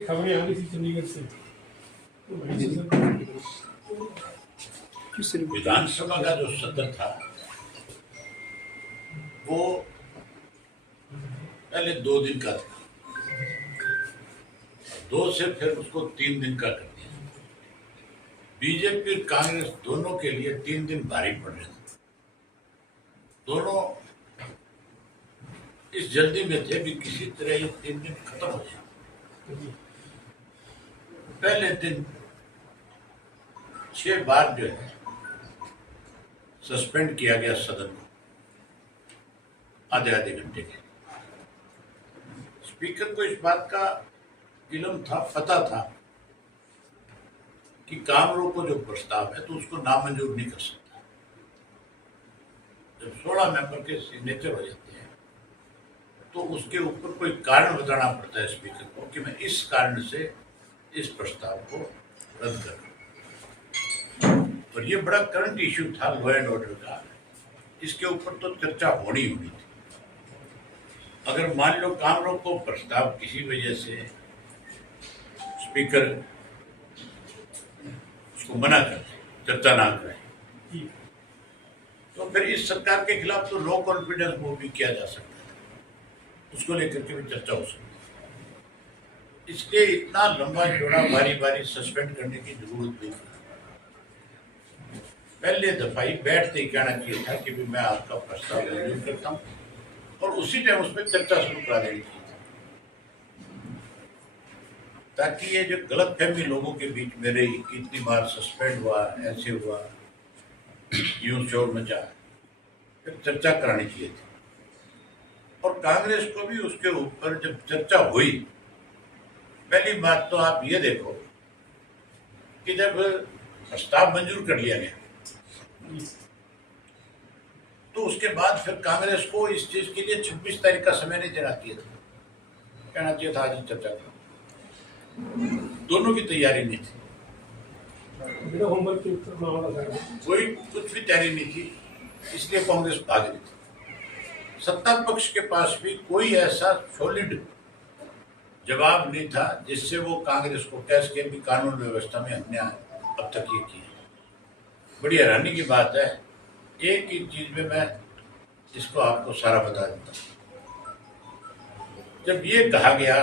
खबरें आ रही थी चंडीगढ़ से तो वहीं से विधानसभा का जो सत्र था वो पहले 2 दिन का था, 2 से फिर उसको 3 दिन का कर दिया। बीजेपी और कांग्रेस दोनों के लिए 3 दिन भारी पड़ रहे थे। दोनों इस जल्दी में थे कि किसी तरह ये 3 दिन खत्म हो जाए। पहले दिन 6 बार जो है सस्पेंड किया गया सदन को आधे आधे घंटे के। स्पीकर को इस बात का इल्म था, पता था कि काम रोको जो प्रस्ताव है तो उसको नामंजूर नहीं कर सकता। जब 16 मेंबर के सिग्नेचर हो जाते हैं तो उसके ऊपर कोई कारण बताना पड़ता है स्पीकर को कि मैं इस कारण से इस प्रस्ताव को रद्द कर दूं। और ये बड़ा करंट इश्यू था लॉ एंड ऑर्डर का, इसके ऊपर तो चर्चा होनी थी। अगर मान लो काम रोको प्रस्ताव किसी वजह से स्पीकर उसको मना कर दे, चर्चा ना करे, तो फिर इस सरकार के खिलाफ तो नो कॉन्फिडेंस मूव भी किया जा सकता है, उसको लेकर के भी चर्चा हो सकती है। इसलिए इतना लंबा चौड़ा बारी बारी सस्पेंड करने की जरूरत नहीं थी। पहले दफाई बैठते ही कहना चाहिए था कि मैं आपका प्रस्ताव मंजूर करता हूँ और उसी टाइम उसमें चर्चा शुरू करा देनी चाहिए, ताकि ये जो गलतफहमी लोगों के बीच में रही कि इतनी बार सस्पेंड हुआ, ऐसे हुआ, यूं शोर मचा, फिर चर्चा करानी चाहिए थी। और कांग्रेस को भी उसके ऊपर जब चर्चा हुई, पहली बात तो आप ये देखो कि जब प्रस्ताव मंजूर कर लिया गया तो उसके बाद फिर कांग्रेस को इस चीज के लिए 26 तारीख का समय नहीं देना चाहिए था, कहना चाहिए था आज चर्चा करो। दोनों की तैयारी नहीं थी, कोई कुछ भी तैयारी नहीं थी, इसलिए कांग्रेस भाग रही थी। सत्ता पक्ष के पास भी कोई ऐसा सॉलिड जवाब नहीं था जिससे वो कांग्रेस को कह सके कि कानून व्यवस्था में हमने अब तक ये किया। बड़ी हैरानी की बात है, एक ही चीज में मैं इसको आपको सारा बता देता हूँ। जब ये कहा गया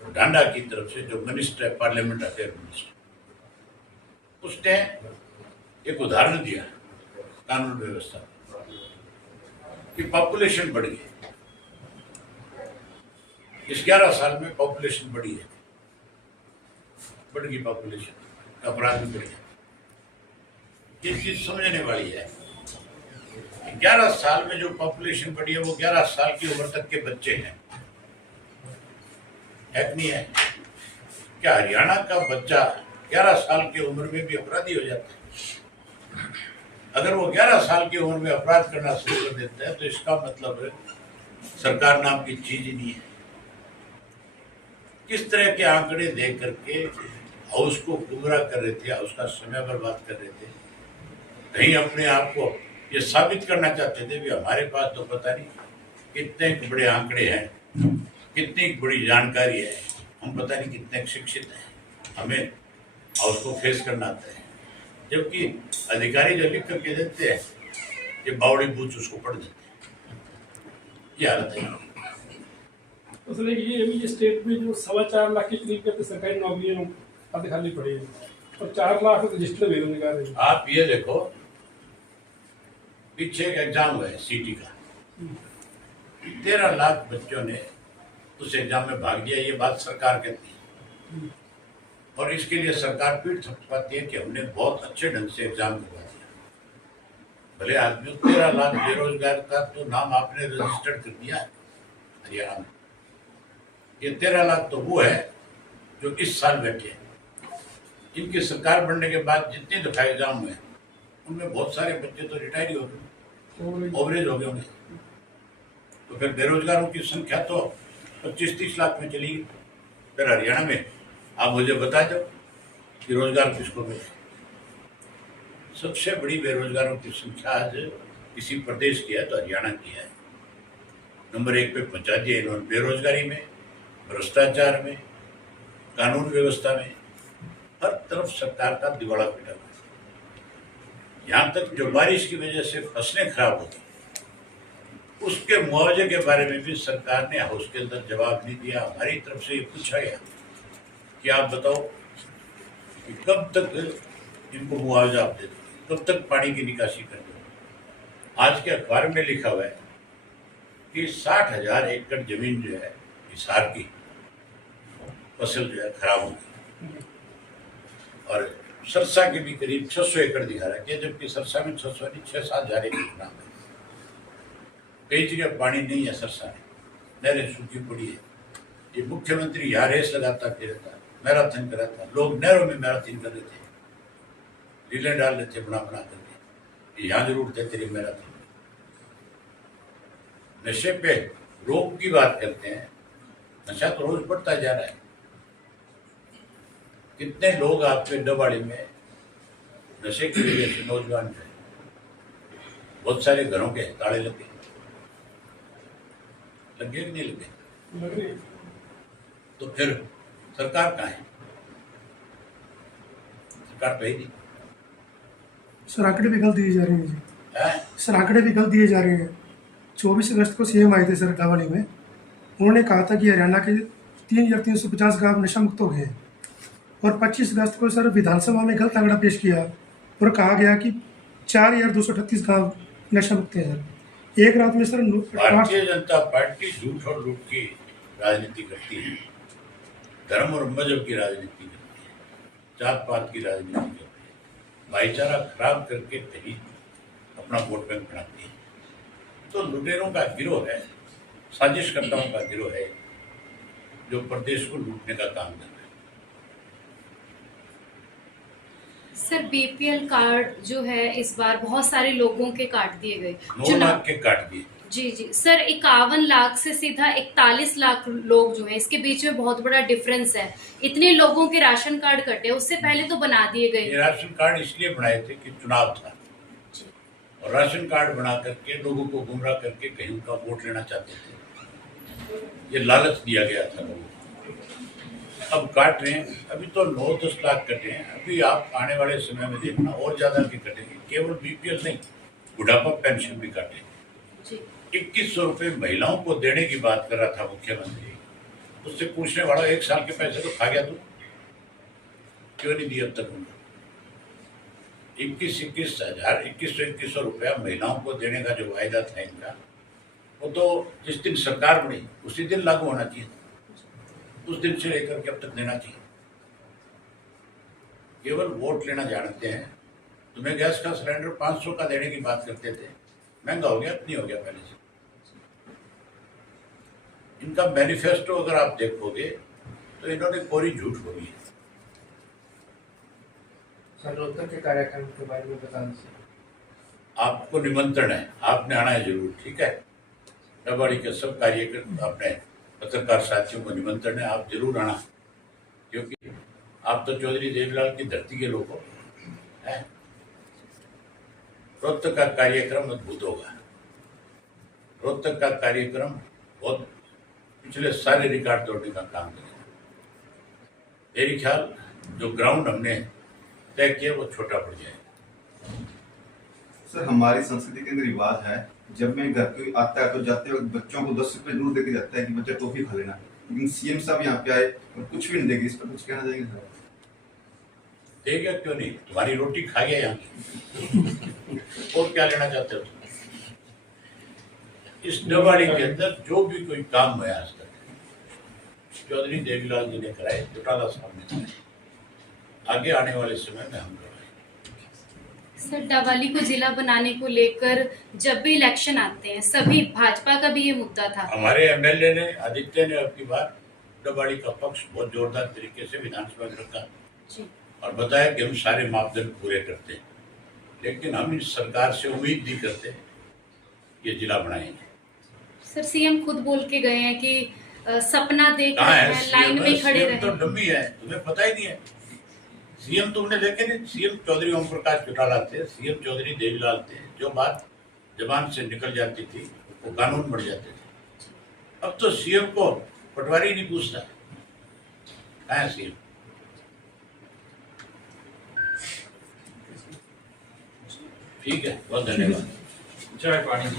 डांडा की तरफ से, जो मिनिस्टर है, पार्लियामेंट अफेयर मिनिस्टर, उसने एक उदाहरण दिया कानून व्यवस्था की पॉपुलेशन बढ़ गई, इस 11 साल में पॉपुलेशन बढ़ी है, बढ़ गई पॉपुलेशन, अपराध भी बढ़ गया। ये चीज समझने वाली है। 11 साल में जो पॉपुलेशन बढ़ी है वो 11 साल की उम्र तक के बच्चे हैं, है कि नहीं है? क्या हरियाणा का बच्चा 11 साल की उम्र में भी अपराधी हो जाता है? अगर वो 11 साल की उम्र में अपराध करना शुरू कर देता है तो इसका मतलब है सरकार नाम की चीज ही नहीं है। किस तरह के आंकड़े दे करके हाउस को गुमराह कर रहे थे, हाउस का समय बर्बाद कर रहे थे, कहीं अपने आप को ये साबित करना चाहते थे कि हमारे पास तो पता नहीं कितने बड़े आंकड़े हैं, कितनी बड़ी जानकारी है, हम पता नहीं कितने शिक्षित हैं, हमें हाउस को फेस करना आता है। जबकि अधिकारी जो लिख करके देते हैं ये बावड़ी बूच उसको पढ़ देते हैं। ये हालत है। असल ये स्टेट में जो 4.25 लाख के करीब के सरकारी नौकरियां आधे खाली पड़ी है और 4 लाख रजिस्टर्ड बेरोजगार है। आप ये देखो, पीछे एक एग्जाम हुआ है सीटी का, 13 लाख बच्चों ने उस एग्जाम में भाग लिया, ये बात सरकार कहती है। और इसके लिए सरकार पीठ थपथपाती है कि हमने बहुत अच्छे ढंग से एग्जाम करवा दिया। भले आदमी 13 लाख बेरोजगार का तो नाम आपने रजिस्टर्ड कर दिया हरियाणा में, ये 13 लाख तो वो है जो इस साल बैठे हैं। इनकी सरकार बनने के बाद जितने दफा एग्जाम हुए उनमें बहुत सारे बच्चे तो रिटायर ही हो गए, ओवरेज हो गए होंगे। तो फिर बेरोजगारों की संख्या तो 25-30 लाख में चली गई। फिर हरियाणा में आप मुझे बता दो कि रोजगार किसको मिले। सबसे बड़ी बेरोजगारों की संख्या आज किसी प्रदेश की है तो हरियाणा की है। नंबर 1 पे पहुंचा दिया इन्होंने, बेरोजगारी में, भ्रष्टाचार में, कानून व्यवस्था में हर तरफ सरकार का दिवाला पीटा हुआ है। यहाँ तक जो बारिश की वजह से फसलें खराब होती, उसके मुआवजे के बारे में भी सरकार ने हाउस के अंदर जवाब नहीं दिया। हमारी तरफ से ये पूछा गया कि आप बताओ कि कब तक इनको मुआवजा आप दे दोगे, कब तक पानी की निकासी कर दोगे। आज के अखबार में लिखा हुआ है कि 60,000 एकड़ जमीन जो है हिसार की फसल जो है खराब हो गई, और सरसा के भी करीब 600 एकड़ दिखा रहा है, जबकि सरसा में 600 नहीं 6-7 हजार एकड़ नाम है। कई जगह पानी नहीं है सरसा में, नहरें सूखी पड़ी है। ये मुख्यमंत्री यहाँ रेस लगाता फिर रहता, मैराथन कराता, लोग नहरों में मैराथन कर रहे थे, रीलें डाल रहे थे बना बना करके, यहाँ जरूर थे तेरी मैराथन। नशे पे रोक की बात करते हैं, नशा तो रोज बढ़ता जा रहा है। कितने लोग आपके डबाड़ी में नशे की वजह से नौजवान जो है, बहुत सारे घरों के ताले लगे कि नहीं लगे? तो फिर सरकार कहाँ है? सरकार तो ही नहीं। सर आंकड़े भी गलत दिए जा रहे हैं जी। है? सर आंकड़े भी गलत दिए जा रहे हैं। 24 अगस्त को सीएम आए थे सर दावली में, उन्होंने कहा था कि हरियाणा के 3,350 गांव नशा मुक्त हो गए हैं, और 25 अगस्त को सर विधानसभा में गलत आंकड़ा पेश किया और कहा गया कि 4,238 गांव नशा मुक्त हैं सर। एक रात में सर भारतीय जनता पार्टी झूठ और लूट की राजनीति करती है, धर्म और मजहब की राजनीति करती है, जात पात की राजनीति करती है, भाईचारा खराब करके कहीं अपना वोट बैंक बनाती है। तो लुटेरों का गिरोह है, साजिशकर्ताओं का गिरोह है, जो प्रदेश को लूटने का काम कर रहा है। सर बीपीएल कार्ड जो है इस बार बहुत सारे लोगों के काट दिए गए, 9 लाख के काट दिए। जी जी सर, 51 लाख से सीधा 41 लाख लोग जो हैं, इसके बीच में बहुत बड़ा डिफरेंस है। इतने लोगों के राशन कार्ड कटे, उससे पहले तो बना दिए गए। ये राशन कार्ड इसलिए बनाए थे कि चुनाव था, और राशन कार्ड बना करके लोगों को गुमराह करके कहीं उनका वोट लेना चाहते थे। ये लालच दिया गया था लोगों को। अब काट रहे हैं, अभी तो 9-10 लाख कटे हैं, अभी आप आने वाले समय में देखना और ज्यादा भी कटेंगे। केवल बीपीएल नहीं, बुढ़ापा पेंशन भी काटे। 2100 रुपये महिलाओं को देने की बात कर रहा था मुख्यमंत्री। उससे पूछने वाला 1 साल के पैसे तो खा गया तू, क्यों नहीं दिया अब तक उनको? 21,000 रुपया महिलाओं को देने का जो वायदा था इनका, वो तो जिस दिन सरकार बनी उसी दिन लागू होना चाहिए, उस दिन से लेकर के अब तक देना चाहिए। केवल वोट लेना जानते हैं। तुम्हें गैस का सिलेंडर 500 का देने की बात करते थे, महंगा हो गया, नहीं हो गया पहले से। इनका मैनिफेस्टो अगर आप देखोगे तो इन्होंने कोरी झूठ बोली है। सर रोहतक के कार्यक्रम के बारे में बता दीजिए। आपको निमंत्रण है, आपने आना है जरूर, ठीक है? डबाड़ी के सब कार्यक्रम, अपने पत्रकार साथियों को निमंत्रण है, आप जरूर आना, क्योंकि आप तो चौधरी देवीलाल की धरती के लोग हो। रोहतक का कार्यक्रम अद्भुत होगा। रोहतक का कार्यक्रम बहुत पिछले सारे रिकॉर्ड तोड़ने का काम करेगा। मेरी ख्याल जो ग्राउंड हमने तय किया वो छोटा पड़ जाएगा। सर हमारी संस्कृति के अंदर रिवाज है, जब मैं घर पे आता है तो जाते वक्त बच्चों को 10 रुपए जरूर देके जाता है कि बच्चा टॉफी खा लेना, लेकिन सीएम साहब यहाँ पे आए और कुछ भी नहीं देंगे। इस पर कुछ कहना चाहेंगे सर? देगा क्यों नहीं, तुम्हारी रोटी खा गया यहाँ की, और क्या लेना चाहते हो? इस डबाड़ी के अंदर जो भी कोई काम हुआ आज तक चौधरी देवीलाल जी ने कराए, चौटाला साहब ने कराए, आगे आने वाले समय में हम करवाएंगे। सर डवाली को जिला बनाने को लेकर जब भी इलेक्शन आते हैं, सभी भाजपा का भी ये मुद्दा था। हमारे एमएलए ने, आदित्य ने, अब की बार डबाड़ी का पक्ष बहुत जोरदार तरीके से विधानसभा में रखा और बताया कि हम सारे मापदंड पूरे करते हैं, लेकिन हम इस सरकार से उम्मीद नहीं करते ये जिला बनाएंगे। सर सीएम खुद बोल के गए हैं कि सपना देख रहे हैं, लाइन में खड़े रहे। तो डम्मी है, तुम्हें पता ही नहीं है। सीएम तुमने देखे नहीं, सीएम चौधरी ओम प्रकाश चौटाला थे, सीएम चौधरी देवीलाल थे। जो बात जबान से निकल जाती थी वो कानून बढ़ जाते थे। अब तो सीएम को पटवारी नहीं पूछता, कहाँ है सीएम? ठीक है, बहुत धन्यवाद। चाय पानी